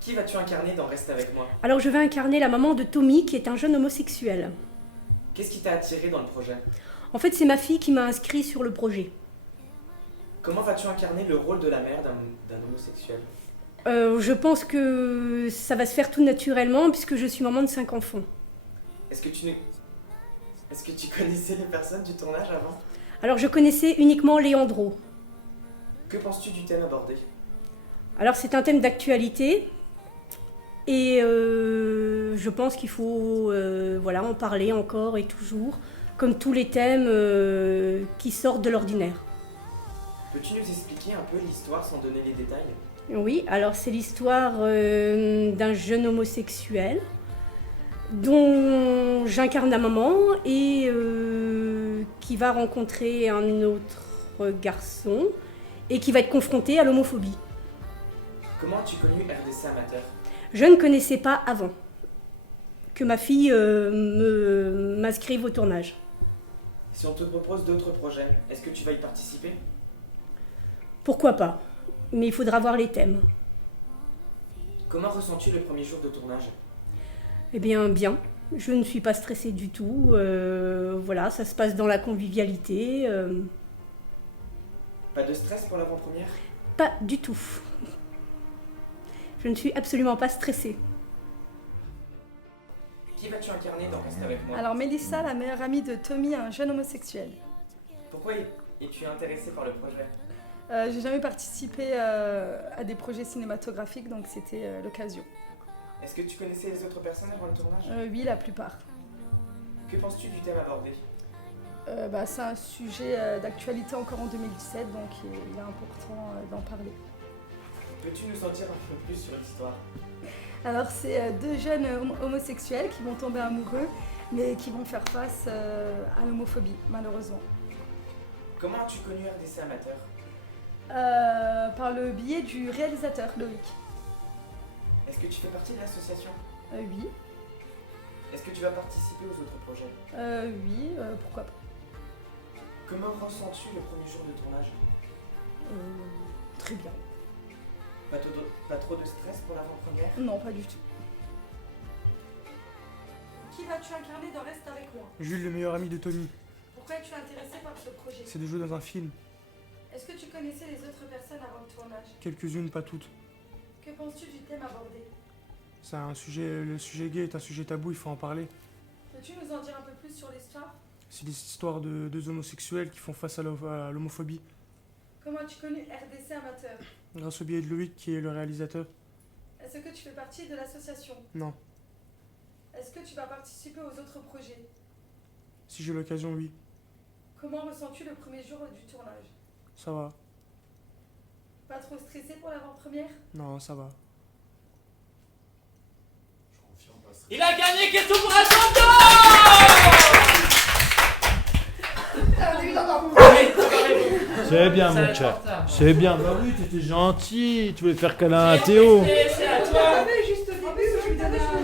Qui vas-tu incarner dans Reste avec moi? Alors je vais incarner la maman de Tommy, qui est un jeune homosexuel. Qu'est-ce qui t'a attiré dans le projet? En fait, c'est ma fille qui m'a inscrit sur le projet. Comment vas-tu incarner le rôle de la mère d'un homosexuel? Je pense que ça va se faire tout naturellement, puisque je suis maman de 5 enfants. Est-ce que tu connaissais les personnes du tournage avant? Alors je connaissais uniquement Léandro. Que penses-tu du thème abordé? Alors c'est un thème d'actualité, et je pense qu'il faut en parler encore et toujours, comme tous les thèmes qui sortent de l'ordinaire. Peux-tu nous expliquer un peu l'histoire sans donner les détails? Oui, alors c'est l'histoire d'un jeune homosexuel dont j'incarne la maman et qui va rencontrer un autre garçon et qui va être confronté à l'homophobie. Comment as-tu connu RDC Amateur? Je ne connaissais pas avant que ma fille m'inscrive au tournage. Si on te propose d'autres projets, est-ce que tu vas y participer? Pourquoi pas? Mais il faudra voir les thèmes. Comment ressens-tu le premier jour de tournage? Eh bien, bien. Je ne suis pas stressée du tout. Ça se passe dans la convivialité. Pas de stress pour l'avant-première? Pas du tout. Je ne suis absolument pas stressée. Qui vas-tu incarner dans Reste avec moi? Alors Mélissa, la meilleure amie de Tommy, un jeune homosexuel. Pourquoi es-tu intéressée par le projet? J'ai jamais participé à des projets cinématographiques, donc c'était l'occasion. Est-ce que tu connaissais les autres personnes avant le tournage? Oui, la plupart. Que penses-tu du thème abordé? C'est un sujet d'actualité encore en 2017, donc il est important d'en parler. Peux-tu nous en dire un peu plus sur l'histoire? Alors c'est deux jeunes homosexuels qui vont tomber amoureux, mais qui vont faire face à l'homophobie, malheureusement. Comment as-tu connu RDC Amateur? Par le biais du réalisateur, Loïc. Est-ce que tu fais partie de l'association? Oui. Est-ce que tu vas participer aux autres projets? Oui, pourquoi pas. Comment ressens-tu le premier jour de tournage? Très bien. Pas trop de stress pour l'avant-première? Non, pas du tout. Qui vas-tu incarner dans Reste avec moi? Jules, le meilleur ami de Tommy. Pourquoi es-tu intéressé par ce projet? C'est de jouer dans un film. Est-ce que tu connaissais les autres personnes avant le tournage? Quelques-unes, pas toutes. Que penses-tu du thème abordé? Le sujet gay est un sujet tabou, il faut en parler. Peux-tu nous en dire un peu plus sur l'histoire? C'est l'histoire de deux homosexuels qui font face à l'homophobie. Comment as-tu connu RDC Amateur? Grâce au biais de Loïc, qui est le réalisateur. Est-ce que tu fais partie de l'association? Non. Est-ce que tu vas participer aux autres projets? Si j'ai l'occasion, oui. Comment ressens-tu le premier jour du tournage? Ça va. Pas trop stressé pour l'avant-première? Non, ça va. Il a gagné Question pour un champion! C'est bien, mon chat. C'est bien. Bah oui, t'étais gentil. Tu voulais faire câlin à Théo. C'est à toi! Juste au début, je lui donnais un...